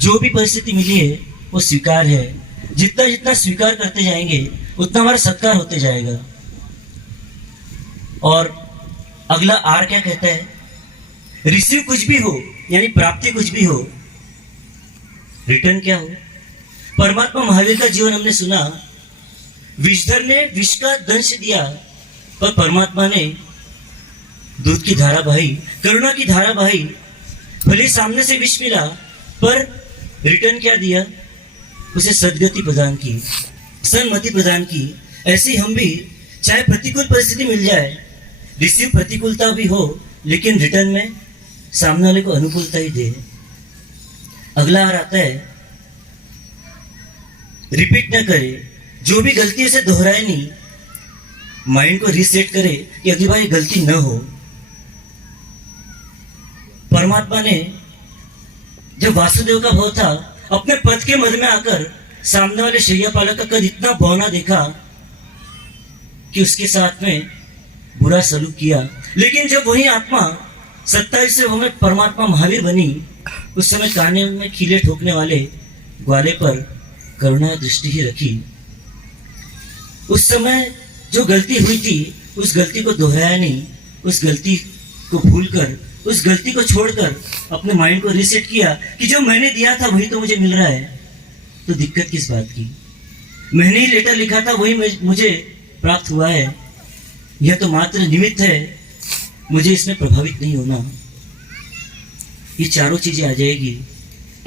जो भी परिस्थिति मिली है वो स्वीकार है। जितना जितना स्वीकार करते जाएंगे उतना हमारा सत्कार होते जाएगा। और अगला आर क्या कहता है? रिसीव कुछ भी हो, यानी प्राप्ति कुछ भी हो, रिटर्न क्या हो? परमात्मा महावीर का जीवन हमने सुना। विषधर ने विष का दंश दिया, पर परमात्मा ने दूध की धारा बहाई, करुणा की धारा बहाई। भले सामने से विष मिला, पर रिटर्न क्या दिया? उसे सद्गति प्रदान की, सन्मति प्रदान की। ऐसे हम भी, चाहे प्रतिकूल परिस्थिति मिल जाए, रिसीव प्रतिकूलता भी हो, लेकिन रिटर्न में सामने वाले को अनुकूलता ही दे। अगला आ आता है, रिपीट न करे, जो भी गलती से दोहराए नहीं, माइंड को रीसेट करे कि अगली बार ये गलती न हो। परमात्मा ने जब वासुदेव का भाव था, अपने पद के मध्य में आकर सामने वाले शैया पालक का कद इतना बौना देखा कि उसके साथ में बुरा सलूक किया। लेकिन जब वही आत्मा 27 में परमात्मा महावीर बनी, उस समय काने में खीले ठोकने वाले ग्वाले पर करुणा दृष्टि ही रखी। उस समय जो गलती हुई थी, उस गलती को दोहराया नहीं, उस गलती को भूलकर, उस गलती को छोड़कर अपने माइंड को रीसेट किया कि जो मैंने दिया था वही तो मुझे मिल रहा है, तो दिक्कत किस बात की? मैंने ही लेटर लिखा था, वही मुझे प्राप्त हुआ है। यह तो मात्र निमित्त है, मुझे इसमें प्रभावित नहीं होना। ये चारों चीजें आ जाएगी,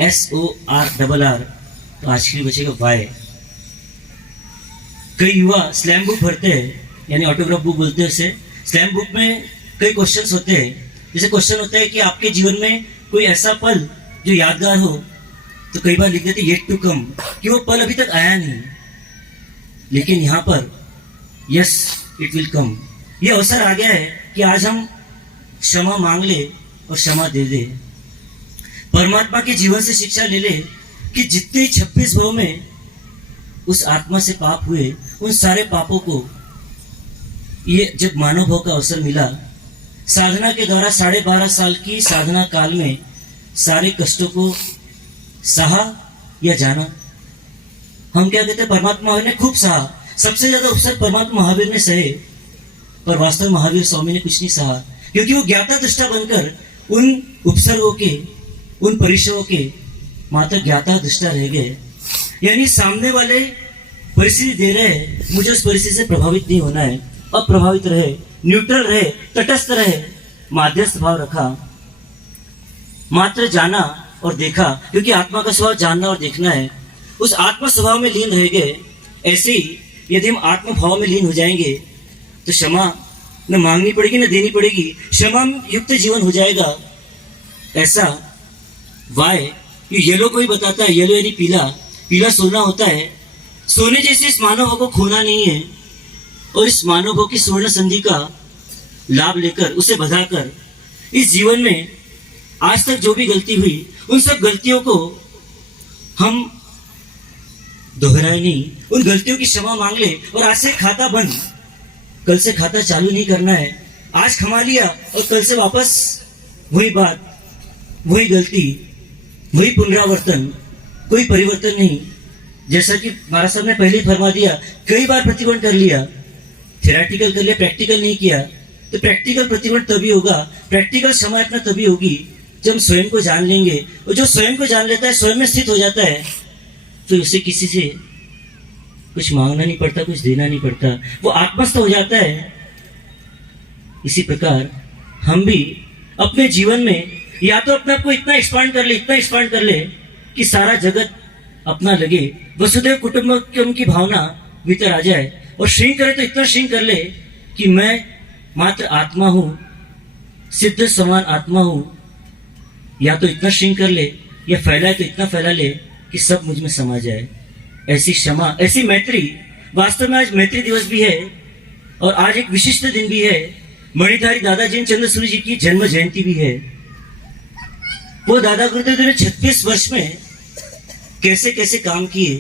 SORRR, तो आज के लिए बचेगा वाई। कई युवा स्लैम बुक भरते हैं, यानी ऑटोग्राफ बुक बोलते हैं उसे। स्लैम बुक में कई क्वेश्चंस होते हैं। जैसे क्वेश्चन होता है कि आपके जीवन में कोई ऐसा पल जो यादगार हो, तो कई बार लिख देते येट टू कम, कि वो पल अभी तक आया नहीं। लेकिन यहाँ पर यस इट विल कम, ये अवसर आ गया है कि आज हम क्षमा मांग ले और क्षमा दे दे। परमात्मा के जीवन से शिक्षा ले ले कि जितने 26 भाव में उस आत्मा से पाप हुए, उन सारे पापों को ये जब मानव भाव का अवसर मिला, साधना के द्वारा 12.5 साल की साधना काल में सारे कष्टों को सहा या जाना। हम क्या कहते हैं, परमात्मा महावीर ने खूब सहा। सबसे ज्यादा उपसर्ग परमात्मा महावीर ने सहे, पर वास्तव महावीर स्वामी ने कुछ नहीं सहा, क्योंकि वो ज्ञाता दृष्टा बनकर उन उपसर्गों के, उन परिश्रमों के मात्र ज्ञाता दृष्टा रह गए। यानी सामने वाले परिस्थिति दे रहे हैं, मुझे उस परिस्थिति से प्रभावित नहीं होना है, अप्रभावित रहे, न्यूट्रल रहे, तटस्थ रहे, माध्यस्थ भाव रखा, मात्र जाना और देखा, क्योंकि आत्मा का स्वभाव जानना और देखना है। उस आत्मा स्वभाव में लीन रह गए। ऐसे ही यदि हम आत्म भाव में लीन हो जाएंगे तो क्षमा न मांगनी पड़ेगी न देनी पड़ेगी, क्षमा युक्त जीवन हो जाएगा। ऐसा वाई येलो को ही बताता है, येलो यानी पीला, पीला सोना होता है। सोने जैसे इस मानव को खोना नहीं है, और इस मानव की स्वर्ण संधि का लाभ लेकर, उसे बधाकर इस जीवन में आज तक जो भी गलती हुई, उन सब गलतियों को हम दोहराए नहीं, उन गलतियों की क्षमा मांग ले। और आज से खाता बंद, कल से खाता चालू नहीं करना है। आज क्षमा लिया और कल से वापस वही बात, वही गलती, वही पुनरावर्तन, कोई परिवर्तन नहीं। जैसा कि महाराज साहब ने पहले ही फरमा दिया, कई बार प्रतिबंध कर लिया, थेरेटिकल कर लिया, प्रैक्टिकल नहीं किया, तो प्रैक्टिकल प्रतिबंध तभी होगा, प्रैक्टिकल क्षमा अपना तभी होगी जब हम स्वयं को जान लेंगे। और जो स्वयं को जान लेता है, स्वयं में स्थित हो जाता है, तो उसे किसी से कुछ मांगना नहीं पड़ता, कुछ देना नहीं पड़ता, वो आत्मस्थ हो जाता है। इसी प्रकार हम भी अपने जीवन में या तो अपने आप को इतना एक्सपांड कर ले, इतना एक्सपांड कर ले कि सारा जगत अपना लगे, वसुधैव कुटुंबकम की भावना भीतर आ जाए। और श्रिंक करे तो इतना श्रिंक कर ले कि मैं मात्र आत्मा हूं, सिद्ध समान आत्मा हूं। या तो इतना श्रिंक कर ले, या फैलाए तो इतना फैला ले कि सब मुझ में समा जाए। ऐसी क्षमा, ऐसी मैत्री। वास्तव में आज मैत्री दिवस भी है, और आज एक विशिष्ट दिन भी है। मणिधारी दादा जैन चंद्र सूर्य जी की जन्म जयंती भी है। वो दादा गुरुदेव ने 36 वर्ष में कैसे कैसे काम किए,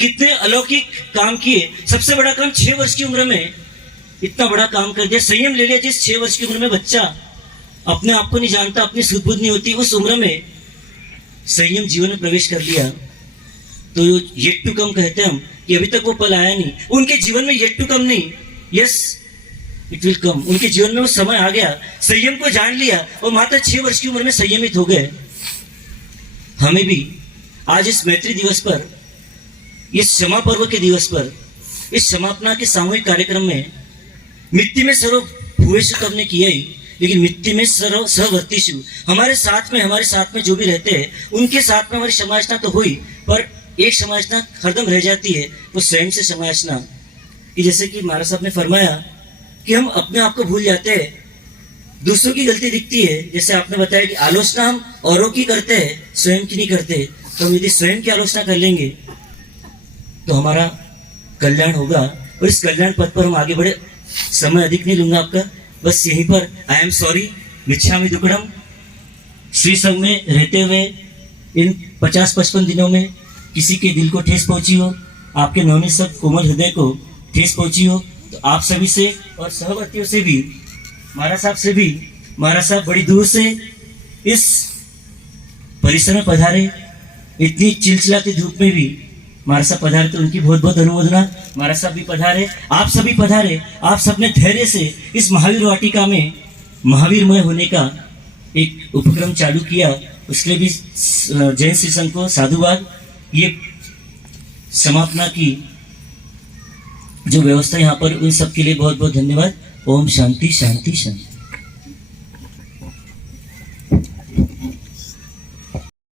कितने अलौकिक काम किए। सबसे बड़ा काम 6 वर्ष की उम्र में इतना बड़ा काम कर दिया, संयम ले लिया। जिस 6 वर्ष की उम्र में बच्चा अपने आप को नहीं जानता, अपनी सुध बुध नहीं होती, उस उम्र में संयम जीवन में प्रवेश कर लिया, तो येट टू कम कहते हैं हम कि अभी तक वो पल आया नहीं, उनके जीवन में येट टू कम नहीं, यस इट विल कम। उनके जीवन में वो समय आ गया, संयम को जान लिया और मात्र 6 वर्ष की उम्र में संयमित हो गए। हमें भी आज इस मैत्री दिवस पर, इस क्षमा पर्व के दिवस पर, इस क्षमापना के सामूहिक कार्यक्रम में मिट्टी में सर्व भूवेशु तो हमने किया ही, लेकिन मिट्टी में सर्व सहवर्तीशु, हमारे साथ में जो भी रहते हैं उनके साथ में हमारी क्षमायाचना तो हुई, पर एक क्षमायाचना हरदम रह जाती है, वो स्वयं से क्षमायाचना कि जैसे कि महाराज साहब ने फरमाया कि हम अपने आप को भूल जाते हैं, दूसरों की गलती दिखती है। जैसे आपने बताया कि आलोचना हम औरों की करते हैं, स्वयं की नहीं करते। तो हम यदि स्वयं की आलोचना कर लेंगे तो हमारा कल्याण होगा, और इस कल्याण पथ पर हम आगे बढ़े। समय अधिक नहीं लूंगा आपका, बस यहीं पर आई एम सॉरी, मिच्छामि दुक्कडम। श्री संघ में रहते हुए इन 50-55 दिनों में किसी के दिल को ठेस पहुंची हो, आपके नवनीत सब कोमल हृदय को ठेस पहुंची हो, तो आप सभी से और सहवर्तियों से भी, महाराज साहब से भी, महाराज साहब बड़ी दूर से इस परिसर में पधारे, इतनी चिलचिलाती धूप में भी महाराज साहब पधारे, तो उनकी बहुत बहुत अनुमोदना। महाराज साहब भी पधारे, आप सभी पधारे, आप सबने धैर्य से इस महावीर वाटिका में महावीरमय होने का एक उपक्रम चालू किया, उसके लिए भी जैन श्री संघ को साधुवाद। ये समापना की जो व्यवस्था यहाँ पर, उन सबके लिए बहुत बहुत धन्यवाद। ओम शांति शांति शांति।